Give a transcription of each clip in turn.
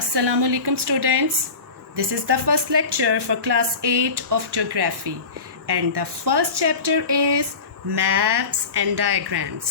Assalamu alaikum students. This is the first lecture for class 8 of geography and the first chapter is maps and diagrams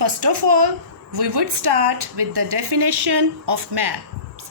First of all, we would start with the definition of maps.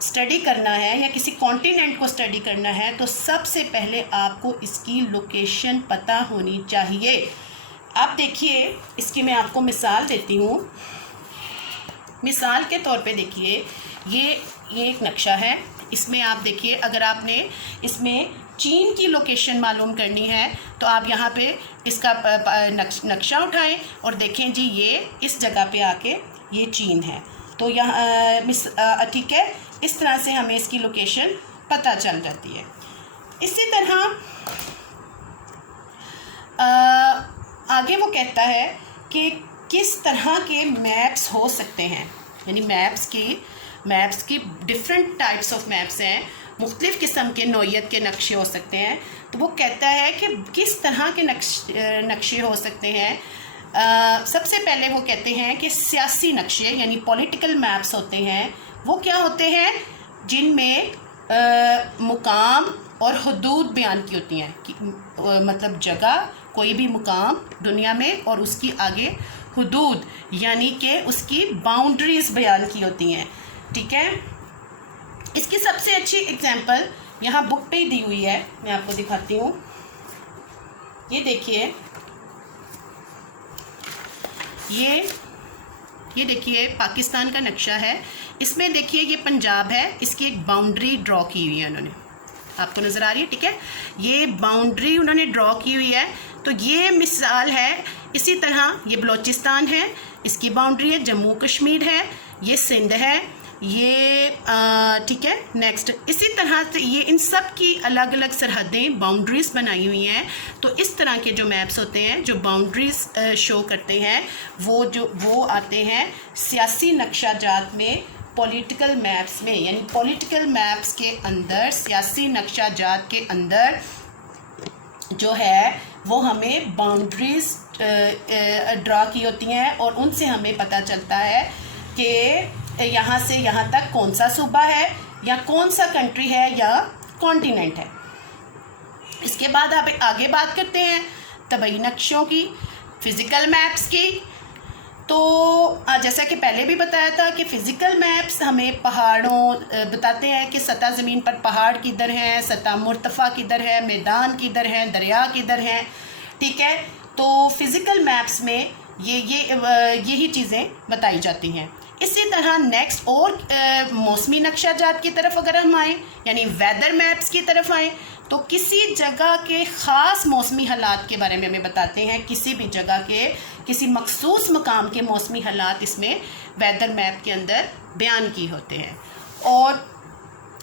Study کرنا ہے یا کسی continent کو study کرنا ہے تو سب سے پہلے آپ کو اس کی لوکیشن پتہ ہونی چاہیے. اب دیکھیے اس کی میں آپ کو مثال دیتی ہوں. مثال کے طور پہ دیکھیے یہ ایک نقشہ ہے. اس میں آپ دیکھیے اگر آپ نے اس میں چین کی لوکیشن معلوم کرنی ہے تو آپ یہاں پہ اس کا نقشہ اٹھائیں اور دیکھیں جی یہ اس جگہ پہ آ کے یہ چین ہے. تو یہاں ٹھیک ہے, اس طرح سے ہمیں اس کی لوکیشن پتہ چل جاتی ہے. اسی طرح آگے وہ کہتا ہے کہ کس طرح کے میپس ہو سکتے ہیں, یعنی میپس کی ڈفرینٹ ٹائپس آف میپس ہیں, مختلف قسم کے نوعیت کے نقشے ہو سکتے ہیں. تو وہ کہتا ہے کہ کس طرح کے نقشے ہو سکتے ہیں. سب سے پہلے وہ کہتے ہیں کہ سیاسی نقشے یعنی پولیٹیکل میپس ہوتے ہیں. وہ کیا ہوتے ہیں؟ جن میں مقام اور حدود بیان کی ہوتی ہیں, مطلب جگہ, کوئی بھی مقام دنیا میں اور اس کی آگے حدود یعنی کہ اس کی باؤنڈریز بیان کی ہوتی ہیں. ٹھیک ہے, اس کی سب سے اچھی اگزامپل یہاں بک پہ ہی دی ہوئی ہے, میں آپ کو دکھاتی ہوں. یہ دیکھیے, یہ دیکھیے پاکستان کا نقشہ ہے. اس میں دیکھیے یہ پنجاب ہے, اس کی ایک باؤنڈری ڈرا کی ہوئی ہے انہوں نے, آپ کو نظر آ رہی ہے. ٹھیک ہے, یہ باؤنڈری انہوں نے ڈرا کی ہوئی ہے. تو یہ مثال ہے. اسی طرح یہ بلوچستان ہے, اس کی باؤنڈری ہے. جموں کشمیر ہے, یہ سندھ ہے, یہ ٹھیک ہے. نیکسٹ اسی طرح سے یہ ان سب کی الگ الگ سرحدیں باؤنڈریز بنائی ہوئی ہیں. تو اس طرح کے جو میپس ہوتے ہیں جو باؤنڈریز شو کرتے ہیں وہ آتے ہیں سیاسی نقشہ جات میں, پولیٹیکل میپس میں. یعنی پولیٹیکل میپس کے اندر, سیاسی نقشہ جات کے اندر جو ہے وہ ہمیں باؤنڈریز ڈرا کی ہوتی ہیں اور ان سے ہمیں پتہ چلتا ہے کہ یہاں سے یہاں تک کون سا صوبہ ہے یا کون سا کنٹری ہے یا کانٹیننٹ ہے. اس کے بعد آپ آگے بات کرتے ہیں طبعی نقشوں کی, فزیکل میپس کی. تو جیسا کہ پہلے بھی بتایا تھا کہ فزیکل میپس ہمیں پہاڑوں بتاتے ہیں کہ سطح زمین پر پہاڑ کدھر ہیں, سطح مرتفع کدھر ہے, میدان کدھر ہیں, دریا کدھر ہیں. ٹھیک ہے, تو فزیکل میپس میں یہی چیزیں بتائی جاتی ہیں. اسی طرح نیکسٹ اور موسمی نقشہ جات کی طرف اگر ہم آئیں یعنی ویدر میپس کی طرف آئیں تو کسی جگہ کے خاص موسمی حالات کے بارے میں ہمیں بتاتے ہیں. کسی بھی جگہ کے کسی مخصوص مقام کے موسمی حالات اس میں ویدر میپ کے اندر بیان کی ہوتے ہیں. اور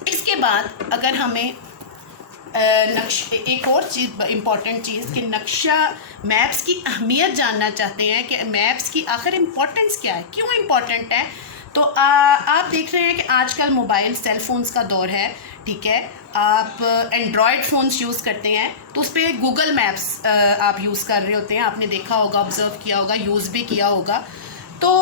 اس کے بعد اگر ہمیں ایک اور چیز, امپورٹنٹ چیز کہ نقشہ میپس کی اہمیت جاننا چاہتے ہیں کہ میپس کی آخر امپورٹنس کیا ہے, کیوں امپورٹنٹ ہے. تو آپ دیکھ رہے ہیں کہ آج کل موبائل سیل فونز کا دور ہے. ٹھیک ہے, آپ اینڈرائڈ فونز یوز کرتے ہیں تو اس پہ گوگل میپس آپ یوز کر رہے ہوتے ہیں. آپ نے دیکھا ہوگا, آبزرو کیا ہوگا, یوز بھی کیا ہوگا. تو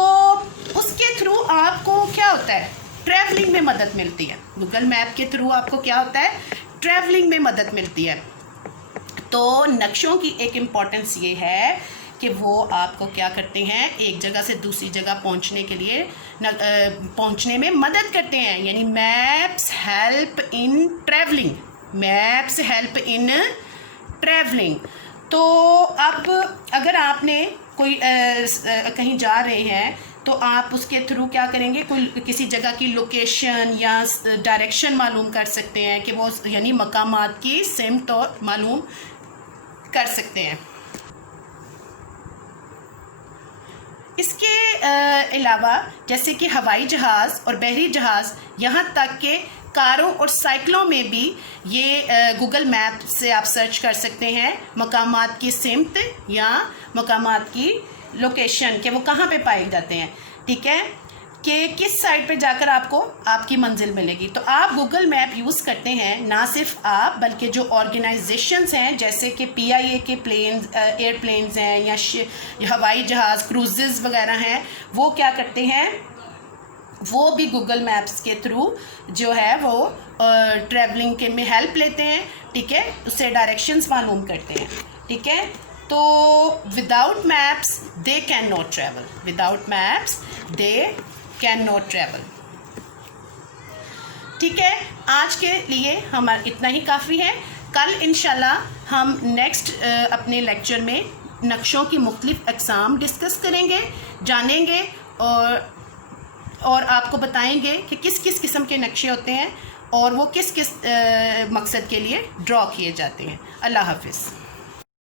اس کے تھرو آپ کو کیا ہوتا ہے, ٹریولنگ میں مدد ملتی ہے. گوگل میپ کے تھرو آپ کو کیا ہوتا ہے, ٹریولنگ میں مدد ملتی ہے. تو نقشوں کی ایک امپورٹنس یہ ہے کہ وہ آپ کو کیا کرتے ہیں, ایک جگہ سے دوسری جگہ پہنچنے کے لیے پہنچنے میں مدد کرتے ہیں. یعنی maps help in travelling, maps help in travelling. تو اب اگر آپ نے کوئی کہیں جا رہے ہیں تو آپ اس کے تھرو کیا کریں گے, کوئی کسی جگہ کی لوکیشن یا ڈائریکشن معلوم کر سکتے ہیں کہ وہ یعنی مقامات کی سمت اور معلوم کر سکتے ہیں. اس کے علاوہ جیسے کہ ہوائی جہاز اور بحری جہاز, یہاں تک کہ کاروں اور سائیکلوں میں بھی یہ گوگل میپ سے آپ سرچ کر سکتے ہیں مقامات کی سمت یا مقامات کی لوکیشن کہ وہ کہاں پہ پائے جاتے ہیں. ٹھیک ہے, کہ کس سائٹ پہ جا کر آپ کو آپ کی منزل ملے گی. تو آپ گوگل میپ یوز کرتے ہیں, نہ صرف آپ بلکہ جو آرگنائزیشنز ہیں جیسے کہ PIA کے ایئر پلینز ہیں یا ہوائی جہاز, کروزز وغیرہ ہیں, وہ کیا کرتے ہیں, وہ بھی گوگل میپس کے تھرو جو ہے وہ ٹریولنگ کے میں ہیلپ لیتے ہیں. ٹھیک ہے, اس سے ڈائریکشنز معلوم کرتے ہیں. ٹھیک ہے, تو without maps they can not travel, without maps they can not travel. ٹھیک ہے، آج کے لیے ہمارا اتنا ہی کافی ہے. کل انشاءاللہ ہم نیکسٹ اپنے لیکچر میں نقشوں کی مختلف اقسام ڈسکس کریں گے، جانیں گے اور آپ کو بتائیں گے کہ کس کس قسم کے نقشے ہوتے ہیں اور وہ کس کس مقصد کے لیے ڈرا کیے جاتے ہیں. اللہ حافظ.